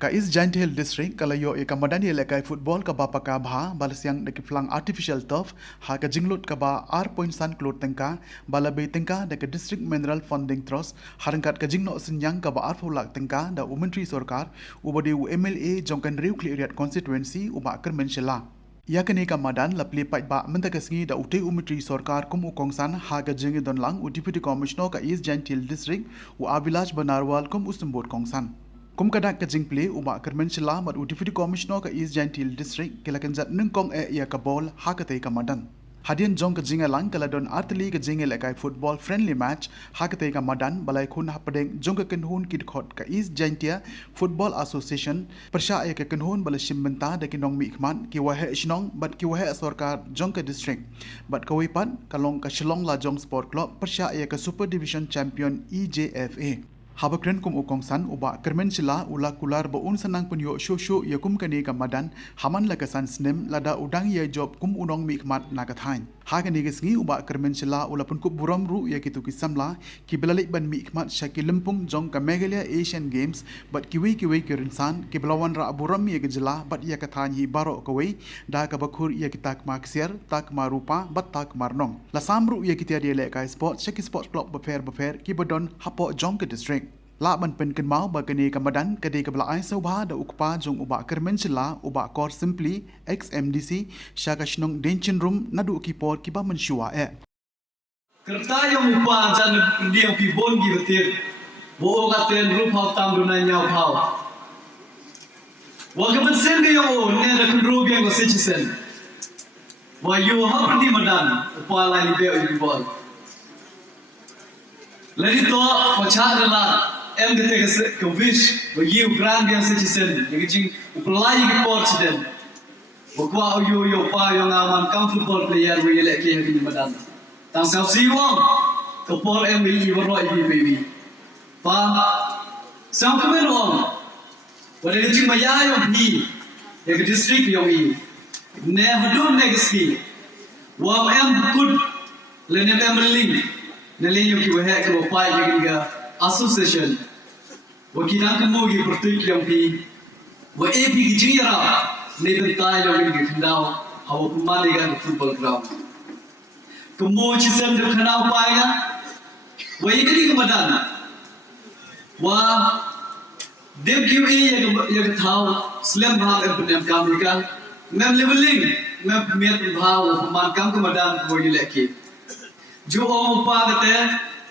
Kais Giant Hill District kalayo ika madan ialehkai football ka bapa ka bha bala siang deki phlang artificial turf ha ka jinglot ka ba R.San klot tengka bala be tengka deki district mineral funding trust harangkat ka jingno siang ka ba R4 tengka da umentri sarkar ubade MLA jongkan riu clear constituency uba Kyrmen Shylla. Ia kini ka madan la pli pai ba mentakasngi da utai umetri sarkar kum ukongsan ha ka jingi donlang u deputy commissioner ka East Giant Hill District u Avilash Banarwal kum ustumbot kongsan. Kum kadak ka jingple uba Kyrmen Shylla mat deputy commissioner ka East Giant Hill District kilakan jat nengkong ia ka ball ha ka tei ka madan. Hadian jong ka jinga lang kaladon artli ka jinga lekai football friendly match ha ka tei ka madan balai khun hapadeng jong ka kenhun kid khot ka East Giant Football Association persya ka kenhun bala shimbenta da kinong mi khman ki wahe shnong bat ki wahe sarkar jong ka district bat ka wipan kalong ka Shillong la jong sport club persya ka super division champion EJFA. Habakren kum ukongsan uba Kyrmen Shylla ula kular baun sanang penyo shosho ya kum kani ka madan haman la kasan snem lada udang ya job kum unong mi khmat na ka thain ha kani gesngi uba Kyrmen Shylla ula pun kup buram ru ya kitu kisamla ki belalik ban mi khmat shaki lempung jong ka Megalia Asian Games bat kiwi ki rinsan ki belawan ra buram ya gejela bat ya ka thain hi baro kawai da ka bakhur ya kitak maksier tak marupa bat tak marnong la samru ya kitia dia lekai sport shaki sport club befer ki badon hapo jong ka district. La ban pen ken mau ba kani kamadan kadi kabla ai sobha da ukpa jong uba Kyrmen Shylla uba kor simply XMDC shaka shnong denchin room nadu ki por ki ba menshua kerta yang upa jan dia pi bon gi betir bo ga ten ru phau tam du na nyau phau wa ga ban sen de yo ne da kun ru ge go se chi sen wa yo ha pdi madan upa la li be oi bol lari to pacha la em de te wish bo you grand bien se chi sen ye jing uplai gi por chi den bo kwa yo pa yo nga man kam football player we le ke gi madan tang sao si wong ko por em wi wo roi bi baby pa sao ko men wong wa de jing ma ya yo bi ye ge district yo yi ne hodun ne ski wa em good le ne em link ne le yo ki wa he ko pa ye ga association wa ki dan ko gi protek yo bi wa e bi gi jira ne ben ta yo gi khandao hawo ma ne ga football ground Kemo chi sem de khanau pai ga wa ye kadi kamadan wa dev ki ye thau slam bha em punem kam ka mem leveling mem met bha man kam kamadan ko ye leki jo om pa ga te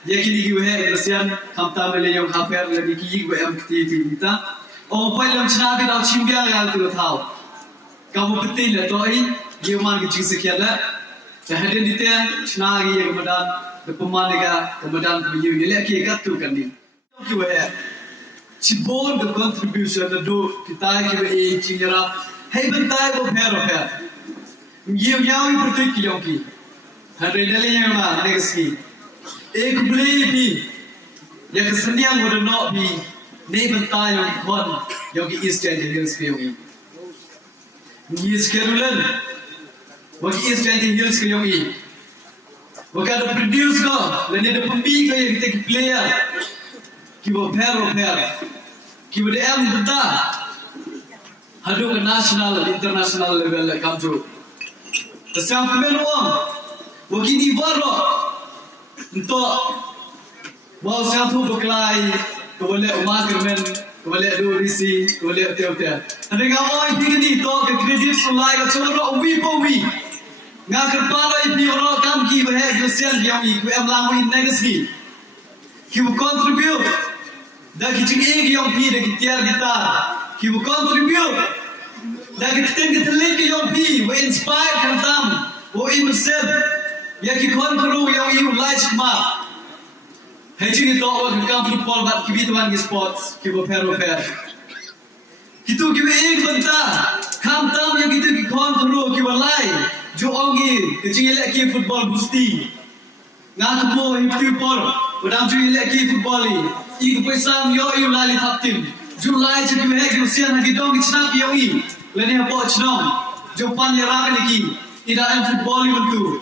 ye ki gi we he sian kam ta le yong ha per le ki gi we em ti ti ta om pa lam chna ga dau chim bia ga tu thau kam pti le to ai ye man gi chi se kya la Sehadin di tiang senari yang kemudian pemandiga kemudian beliau ni lagi katu kan ni. Kita cibon the contribution the do kita kita cingera. Hey bentai bo per. Yang yang berarti yang ki. Hari ini yang mana negasi. Ek beli bi. Yang kesenian muda nak bi. Ni bentai yang kon yang ki East Giant Hill sekali. Ni sekarang Wagi East Giant Hills ke yang ini. Wagi ada produce ko, lain ada pembi ko yang kita player. Kibo per. Kibo de em benda. Hadu ke national, international level come through. Tersiang pemain uang. Wagi ni baru untuk bawa siang tu berkelai. Keboleh umat Kyrmen, keboleh do risi, keboleh tiap-tiap. Ada ngawai begini to ke kredit sulai ke cuma wi. Nga kerpala ipi orang kam ki bahaya Christian yang iku em langwi negasi. Ki will contribute. Da ki jing eg yang pi da ki tiar gitar. Ki will contribute. Da ki teng ki link yang pi we inspire kan tam. Wo imsel. Ya ki contribute yang iu light ma. Hai jing to wa kam football bat ki bitwan ki sports ki will per. Kitu ki we eg banta. Kam tam yang kitu ki contribute ki will light. Jo ongi kecil lagi football busti ngan mo itu por udang jo lagi football ni ik pesam yo lali thaptim jo lai je tu hai jo sian hagi dong ichna ki yo i lene apo chnom jo pan ya ra ni ki ida en football ni bentu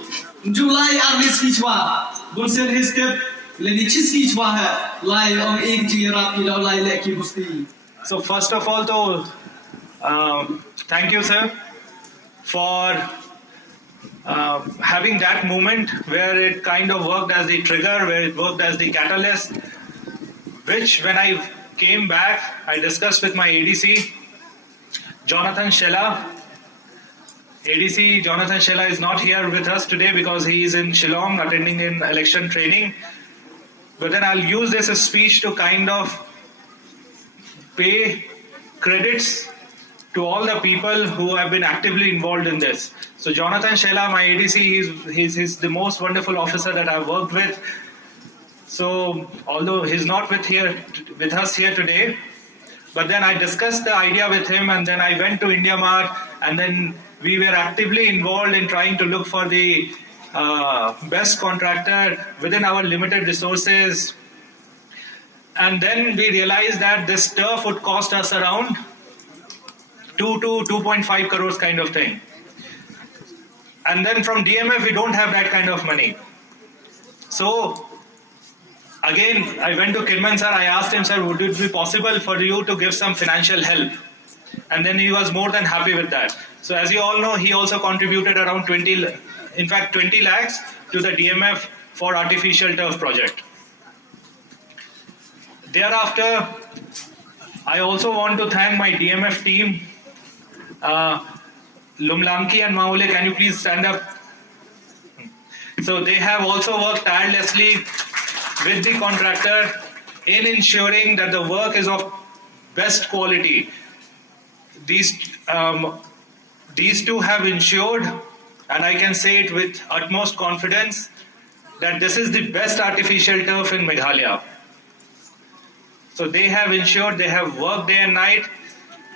jo lai armis ki chwa bon sen his step lene chis ki chwa hai lai ong ek ji ra ki lai lagi busti So first of all, thank you, sir, for having that moment where it kind of worked as the trigger, where it worked as the catalyst, which when I came back, I discussed with my ADC, Jonathan Shylla. ADC Jonathan Shylla is not here with us today because he is in Shillong attending in election training. But then I'll use this as speech to kind of pay credits to all the people who have been actively involved in this. So Jonathan Shylla, my ADC, he's the most wonderful officer that I've worked with. So although he's not with us here today, but then I discussed the idea with him, and then I went to India Mart, and then we were actively involved in trying to look for the best contractor within our limited resources. And then we realized that this turf would cost us around 2 to 2.5 crores kind of thing. And then from DMF, we don't have that kind of money. So again, I went to Kyrmen sir, I asked him, sir, would it be possible for you to give some financial help? And then he was more than happy with that. So as you all know, he also contributed around 20 lakhs to the DMF for artificial turf project. Thereafter, I also want to thank my DMF team. Lumlamki and Maule, can you please stand up? So they have also worked tirelessly with the contractor in ensuring that the work is of best quality. These two have ensured, and I can say it with utmost confidence, that this is the best artificial turf in Meghalaya. So they have ensured, they have worked day and night.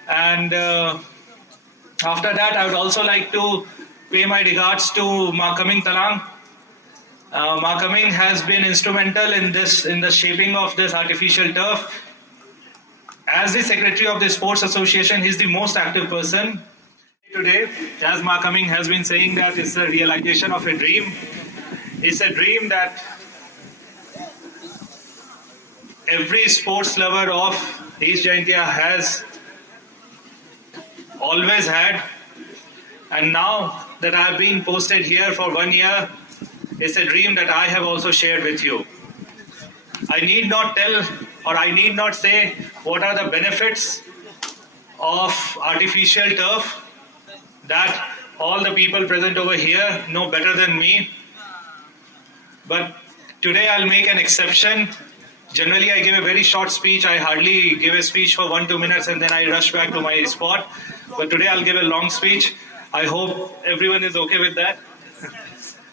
And after that, I would also like to pay my regards to Mawphor Talang. Mawphor has been instrumental in the shaping of this artificial turf. As the secretary of the Sports Association, he's the most active person. Today, as Mawphor has been saying, that it's a realization of a dream. It's a dream that every sports lover of East Jaintia has always had. And now that I have been posted here for 1 year, it's a dream that I have also shared with you. I need not tell, or I need not say what are the benefits of artificial turf that all the people present over here know better than me. But today I'll make an exception. Generally, I give a very short speech. I hardly give a speech for 1-2 minutes and then I rush back to my spot. But today I'll give a long speech. I hope everyone is okay with that.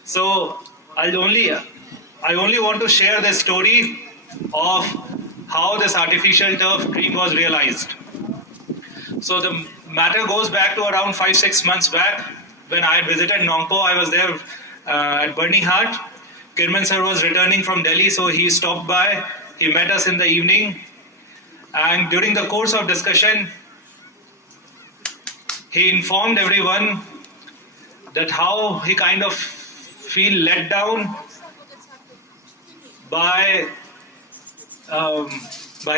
So I only want to share the story of how this artificial turf dream was realized. So the matter goes back to around 5-6 months back when I had visited Mawphor. I was there at Burning Heart. Kyrmen sir was returning from Delhi, so he stopped by. He met us in the evening, and during the course of discussion, he informed everyone that how he kind of feel let down by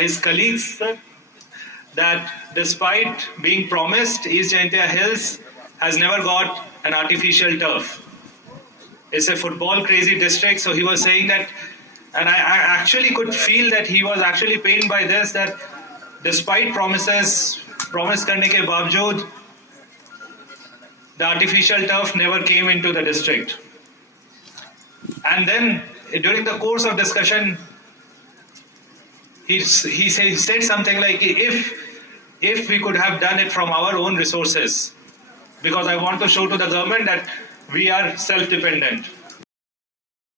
his colleagues, that despite being promised, East Jaintia Hills has never got an artificial turf. It's a football crazy district, so he was saying that, and I actually could feel that he was actually pained by this, that despite promise karne ke baavjood, the artificial turf never came into the district. And then during the course of discussion, he said something like, if we could have done it from our own resources, because I want to show to the government that we are self-dependent.